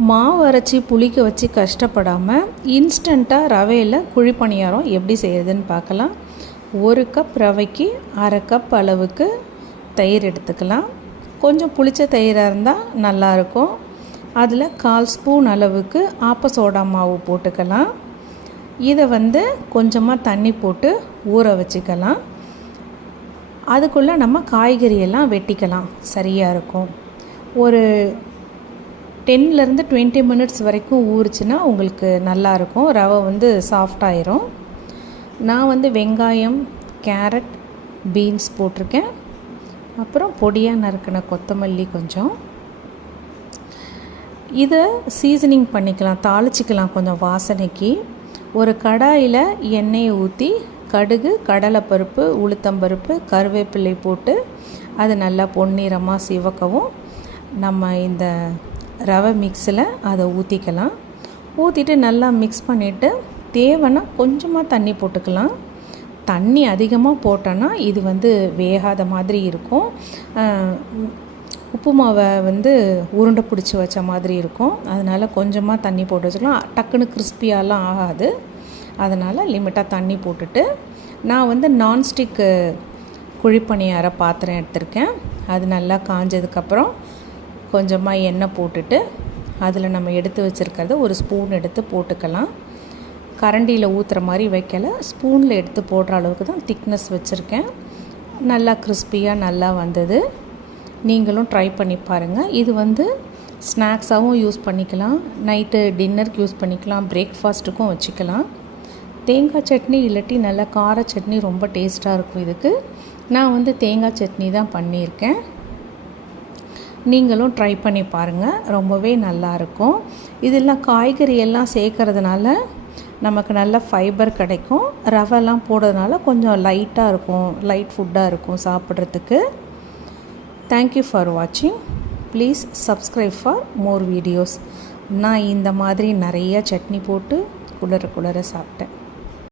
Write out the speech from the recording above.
மாவு அரைச்சி புளிக்க வச்சு கஷ்டப்படாமல் இன்ஸ்டண்ட்டாக ரவையில் குழி பணியாரம் எப்படி செய்கிறதுன்னு பார்க்கலாம். 1 கப் ரவைக்கு 1/2 கப் அளவுக்கு தயிர் எடுத்துக்கலாம். கொஞ்சம் புளிச்ச தயிராக இருந்தால் நல்லாயிருக்கும். அதில் 1/4 ஸ்பூன் அளவுக்கு ஆப்ப சோடா மாவு போட்டுக்கலாம். இதை கொஞ்சமாக தண்ணி போட்டு ஊற வச்சுக்கலாம். அதுக்குள்ளே நம்ம காய்கறியெல்லாம் வெட்டிக்கலாம், சரியாக இருக்கும். ஒரு 10லேருந்து 20 மினிட்ஸ் வரைக்கும் ஊறிச்சுன்னா உங்களுக்கு நல்லாயிருக்கும். ரவை சாஃப்டாயிரும். நான் வெங்காயம், கேரட், பீன்ஸ் போட்டிருக்கேன். அப்புறம் பொடியாக நறுக்கின கொத்தமல்லி கொஞ்சம். இதை சீசனிங் பண்ணிக்கலாம், தாளிச்சிக்கலாம் கொஞ்சம் வாசனைக்கு. ஒரு கடாயில் எண்ணெயை ஊற்றி கடுகு, கடலைப்பருப்பு, உளுத்தம்பருப்பு, கருவேப்பிலை போட்டு அது நல்லா பொன்னிறமாக சிவக்கவும் நம்ம இந்த ரவை மிக்ஸில் அதை ஊற்றிக்கலாம். ஊற்றிட்டு நல்லா மிக்ஸ் பண்ணிவிட்டு தேவைன்னா கொஞ்சமாக தண்ணி போட்டுக்கலாம். தண்ணி அதிகமாக போட்டோன்னா இது வேகாத மாதிரி இருக்கும். உப்பு மாவை உருண்டை பிடிச்சி வச்ச மாதிரி இருக்கும். அதனால் கொஞ்சமாக தண்ணி போட்டு வச்சுக்கலாம். டக்குன்னு கிறிஸ்பியாலாம் ஆகாது. அதனால் லிமிட்டாக தண்ணி போட்டுட்டு நான் நான்ஸ்டிக்கு குழிப்பணியார பாத்திரம் எடுத்திருக்கேன். அது நல்லா காஞ்சதுக்கப்புறம் கொஞ்சமாக எண்ணெய் போட்டுட்டு அதில் நம்ம எடுத்து வச்சுருக்கிறத ஒரு ஸ்பூன் எடுத்து போட்டுக்கலாம். கரண்டியில் ஊற்றுற மாதிரி வைக்கலை, ஸ்பூனில் எடுத்து போடுற அளவுக்கு தான் திக்னஸ் வச்சுருக்கேன். நல்லா கிறிஸ்பியாக நல்லா வந்தது. நீங்களும் ட்ரை பண்ணி பாருங்கள். இது ஸ்நாக்ஸாகவும் யூஸ் பண்ணிக்கலாம், நைட்டு டின்னருக்கு யூஸ் பண்ணிக்கலாம், பிரேக்ஃபாஸ்ட்டுக்கும் வச்சுக்கலாம். தேங்காய் சட்னி இல்லாட்டி நல்லா கார சட்னி ரொம்ப டேஸ்ட்டாக இருக்கும். இதுக்கு நான் தேங்காய் சட்னி தான் பண்ணியிருக்கேன். நீங்களும் ட்ரை பண்ணி பாருங்கள், ரொம்பவே நல்லாயிருக்கும். இதெல்லாம் காய்கறி எல்லாம் சேர்க்கறதுனால நமக்கு நல்ல ஃபைபர் கிடைக்கும். ரவைலாம் போடுறதுனால கொஞ்சம் லைட்டாக இருக்கும், லைட் ஃபுட்டாக இருக்கும் சாப்பிட்றதுக்கு. தேங்க்யூ ஃபார் வாட்சிங். Please subscribe for more videos. நான் இந்த மாதிரி நிறைய சட்னி போட்டு குளர சாப்பிட்டேன்.